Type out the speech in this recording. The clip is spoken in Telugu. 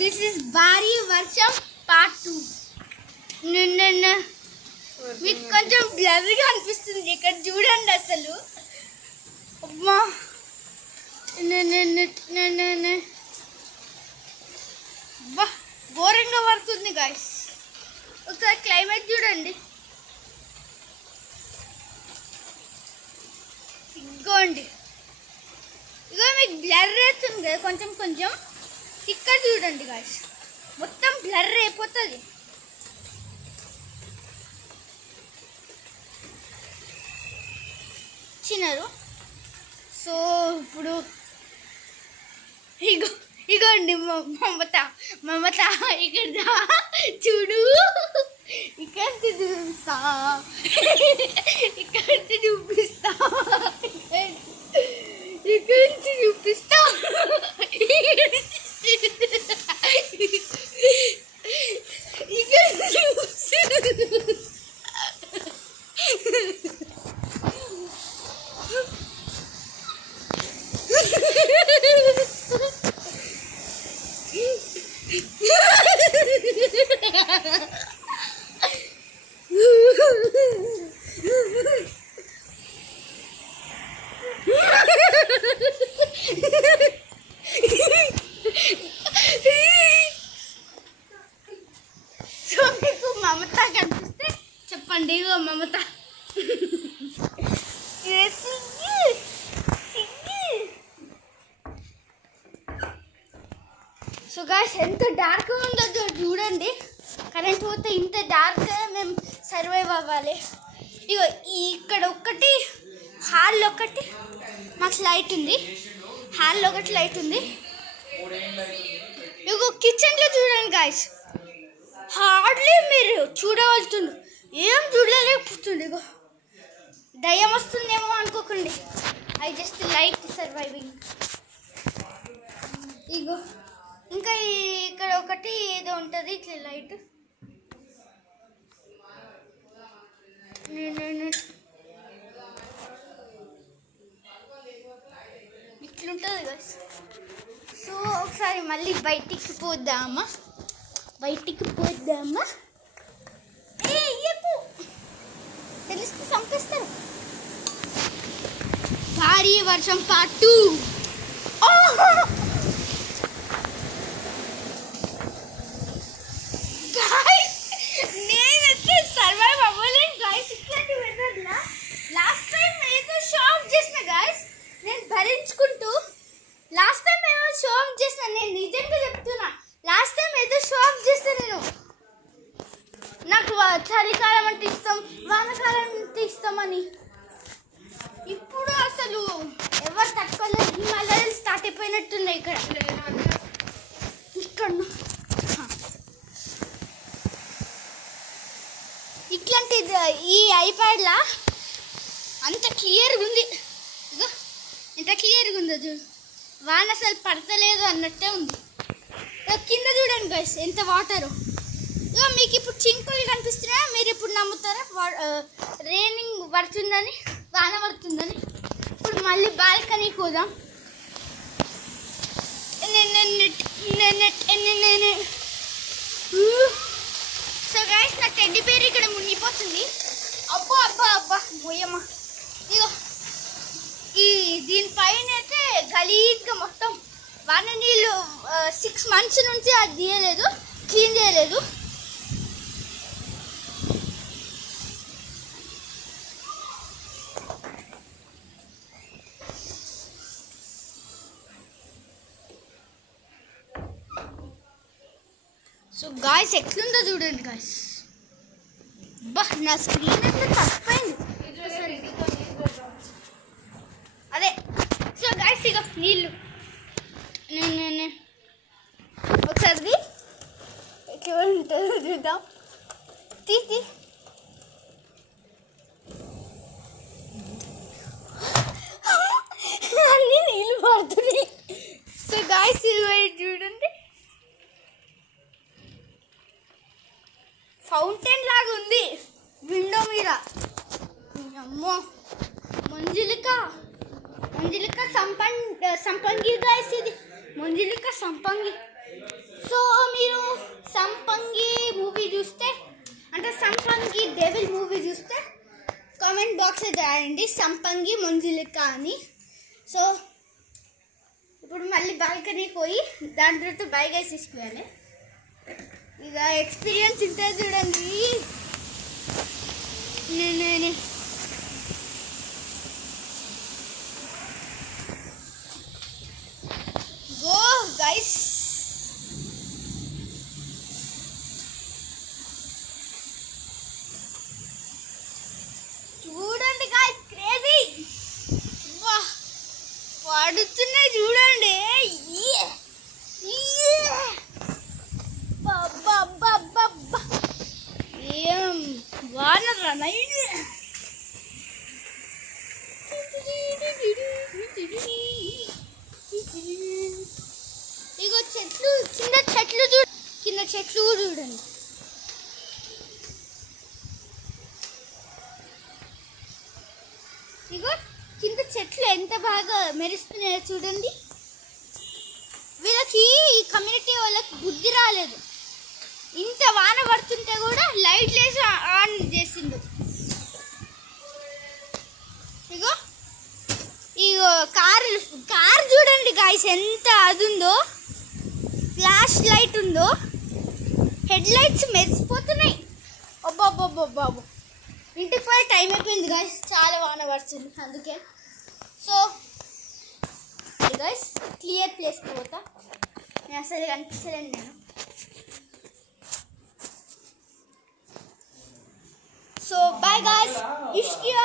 దిస్ ఇస్ భారీ వర్షం పార్ట్ 2. మీకు కొంచెం బ్లర్గా అనిపిస్తుంది ఇక్కడ చూడండి అసలు. అమ్మా బా ఘోరంగా పడుతుంది గాయస్. ఒకసారి క్లైమేట్ చూడండి. ఇగోండి, ఇగో మీకు బ్లర్ అవుతుంది కదా కొంచెం కొంచెం. ఇక్కడ చూడండి గాయస్, మొత్తం బ్లర్ అయిపోతుంది. చిన్నారు. సో ఇప్పుడు ఇగోండి మమత ఇక్కడ చూడు, ఇక్కడ చూపిస్తా, ఇక్కడ చూపిస్తా, ఇక్కడ చూపిస్తా. సో మీకు మమత కనిపిస్తే చెప్పండి. ఇగో మమత. సో గాయ్స్ ఎంత డార్క్ ఉందో చూడండి. కరెంట్ పోతే ఇంత డార్క్ మేము సర్వైవ్ అవ్వాలి. ఇగో ఇక్కడ ఒకటి, హాల్లో ఒకటి మాకు లైట్ ఉంది, హాల్లో ఒకటి లైట్ ఉంది. ఇగో కిచెన్లో చూడండి గాయ్స్, హార్డ్లీ మీరు చూడవలుతుండు, ఏం చూడలేకపోతుంది. ఇగో దయ్యం వస్తుందేమో అనుకోకండి. I just light surviving. ఇగో ఇంకా ఇక్కడ ఒకటి ఏదో ఉంటుంది ఇట్లా లైట్. ఇట్లుంటుంది గైస్. సో ఒకసారి మళ్ళీ బయటికి పోద్దామా, తెలిస్తే చంపేస్తారు. భారీ వర్షం పార్ట్ 2. నేనైతే సర్వైవ్ అవ్వలేను గాయస్ ఇట్లాంటి వెదర్లా. లాస్ట్ టైం ఏదో షో ఆఫ్ చేసిన గాయస్, నేను భరించుకుంటూ లాస్ట్ టైం ఏదో షో ఆఫ్ చేసిన. నేను నిజంగా చెప్తున్నా, లాస్ట్ టైం ఏదో షో ఆఫ్ చేస్తే నేను, నాకు చలికాలం అంటే ఇష్టం, వానకాలం అంటే ఇష్టమని. ఇప్పుడు అసలు ఎవరు తట్టుకోలేదు. హిమాలయాలు స్టార్ట్ అయిపోయినట్టున్నాయి ఇక్కడ. ఇట్లాంటిది ఈ ఐప్యాడ్లా అంత క్లియర్గా ఉంది. ఇగో ఎంత క్లియర్గా ఉందో చూడు, వాన అసలు పడతలేదు అన్నట్టే ఉంది. కింద చూడండి గైస్ ఎంత వాటరు. ఇగో మీకు ఇప్పుడు చింకులు కనిపిస్తున్నాయా? మీరు ఇప్పుడు నమ్ముతారా రైనింగ్ పడుతుందని, వాన పడుతుందని? ఇప్పుడు మళ్ళీ బాల్కనీ పోదాం. సో గైస్ నా టెడ్డీ బేర్ ఇక్కడ మునిగిపోతుంది. అబ్బా మొయ్యమ్మ. ఇగో దీనిపైన అయితే గలీజ్గా మొత్తం వాన నీళ్ళు 6 months నుంచి అది తీయలేదు, క్లీన్ చేయలేదు. సో గాయస్ ఎట్లుందో చూడండి గాయస్. బా నా స్క్రీన్ అంతా తప్పైంది. అదే. సో గాయస్ ఇక నీళ్ళు ఒకసారి ఎట్లా ఉంటుందో చూద్దాం. తీ అన్నీ నీళ్ళు పడుతున్నాయి. సో గాయస్ చూడండి, ఫౌంటైన్ లాగా ఉంది విండో మీద. అమ్మో మంజులిక సంపంగి గాయస్, ఇది మంజులిక సంపంగి. సో పెట్టానండి, సంపంగి మంజులిక అని. సో ఇప్పుడు మళ్ళీ బాల్కనీకి పోయి దాని తర్వాత బైగైస్ తీసుకోవాలి. ఇక ఎక్స్పీరియన్స్ ఉంటుంది చూడండి. నేను గో గైస్. చూడండి గైస్, క్రేజీ పడుతున్నాయి చూడండి. ఏం వానరా నైట్. ఇగో చెట్లు, కింద చెట్లు కింద చెట్లు చూడండి. ఇగో కింద చెట్లు ఎంత బాగా మెరుస్తున్నాయో చూడండి. వీళ్ళకి ఈ కమ్యూనిటీ వాళ్ళకి బుద్ధి రాలేదు. ఇంత వాన పడుతుంటే కూడా లైట్ లేసి ఆన్ చేసిండు. ఇగో ఇగో కార్ చూడండి గాయ్స్, ఎంత అది ఉందో, ఫ్లాష్ లైట్ ఉందో, హెడ్ లైట్స్ మెరిసిపోతున్నాయి. అబ్బాబ్బాబ్బాబ్బా, ఇంటికి పోయి టైం అయిపోయింది గాయ్స్, చాలా వాన పడుతుంది అందుకే. సో గాయ్స్ క్లియర్ ప్లేస్కి పోతా. నేను అసలు కనిపించలేను నేను. So bye guys, ఇష్కియా.